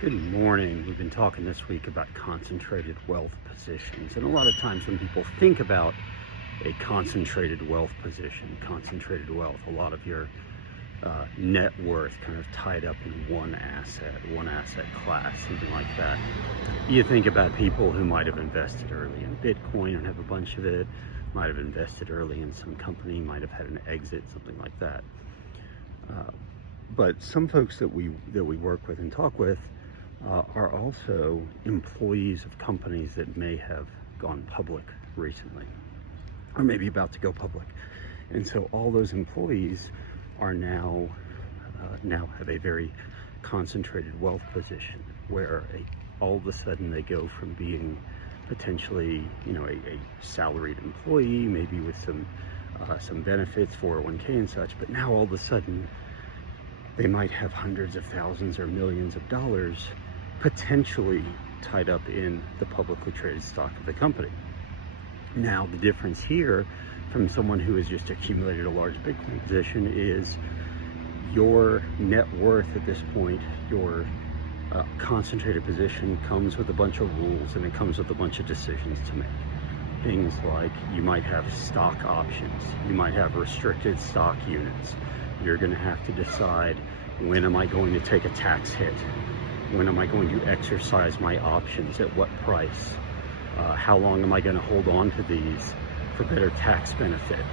Good morning. We've been talking this week about concentrated wealth positions. And a lot of times when people think about a concentrated wealth position, concentrated wealth, a lot of your net worth kind of tied up in one asset class, something like that. You think about people who might have invested early in Bitcoin and have a bunch of it, might have invested early in some company, might have had an exit, something like that. But some folks that we work with and talk with are also employees of companies that may have gone public recently, or maybe about to go public. And so all those employees are now have a very concentrated wealth position where all of a sudden they go from being potentially, a salaried employee, maybe with some benefits, 401k and such, but now all of a sudden they might have hundreds of thousands or millions of dollars potentially tied up in the publicly traded stock of the company. Now, the difference here from someone who has just accumulated a large Bitcoin position is your net worth at this point, your concentrated position comes with a bunch of rules, and it comes with a bunch of decisions to make. Things like you might have stock options, you might have restricted stock units. You're going to have to decide, when am I going to take a tax hit? When am I going to exercise my options? At what price? How long am I going to hold on to these for better tax benefit?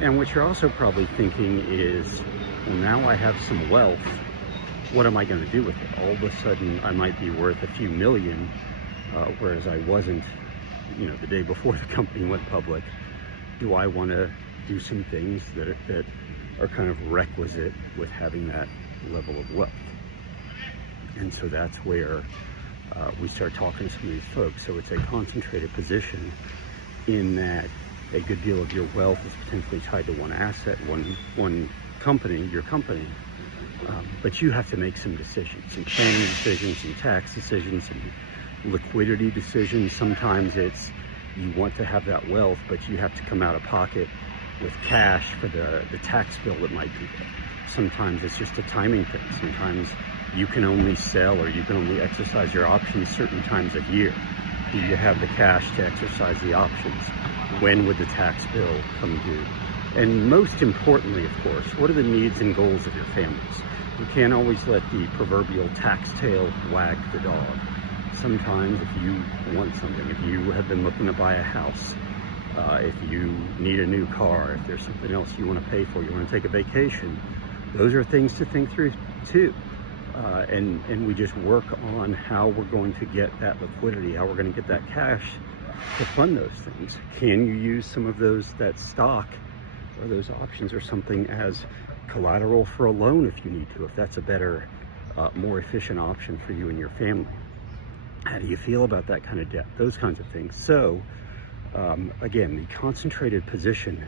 And what you're also probably thinking is, well, now I have some wealth. What am I going to do with it? All of a sudden, I might be worth a few million, whereas I wasn't, the day before the company went public. Do I want to do some things that are kind of requisite with having that level of wealth? And so that's where we start talking to some of these folks. So it's a concentrated position in that a good deal of your wealth is potentially tied to one asset, one company, your company. But you have to make some decisions, some planning decisions, some tax decisions, some liquidity decisions. Sometimes it's you want to have that wealth, but you have to come out of pocket with cash for the tax bill that might be there. Sometimes it's just a timing thing. Sometimes you can only sell or you can only exercise your options certain times of year. Do you have the cash to exercise the options? When would the tax bill come due? And most importantly, of course, what are the needs and goals of your families? You can't always let the proverbial tax tail wag the dog. Sometimes if you want something, if you have been looking to buy a house, if you need a new car, if there's something else you want to pay for, you want to take a vacation, those are things to think through too. And we just work on how we're going to get that liquidity, how we're going to get that cash to fund those things. Can you use some of that stock or those options or something as collateral for a loan if you need to, if that's a better, more efficient option for you and your family? How do you feel about that kind of debt? Those kinds of things. So again, the concentrated position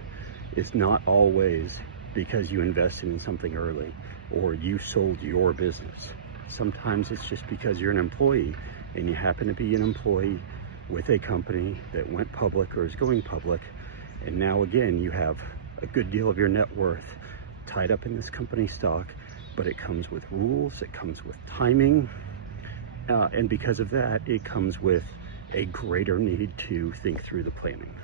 is not always because you invested in something early or you sold your business. Sometimes it's just because you're an employee and you happen to be an employee with a company that went public or is going public, and now again you have a good deal of your net worth tied up in this company stock, but it comes with rules, it comes with timing, and because of that, it comes with a greater need to think through the planning.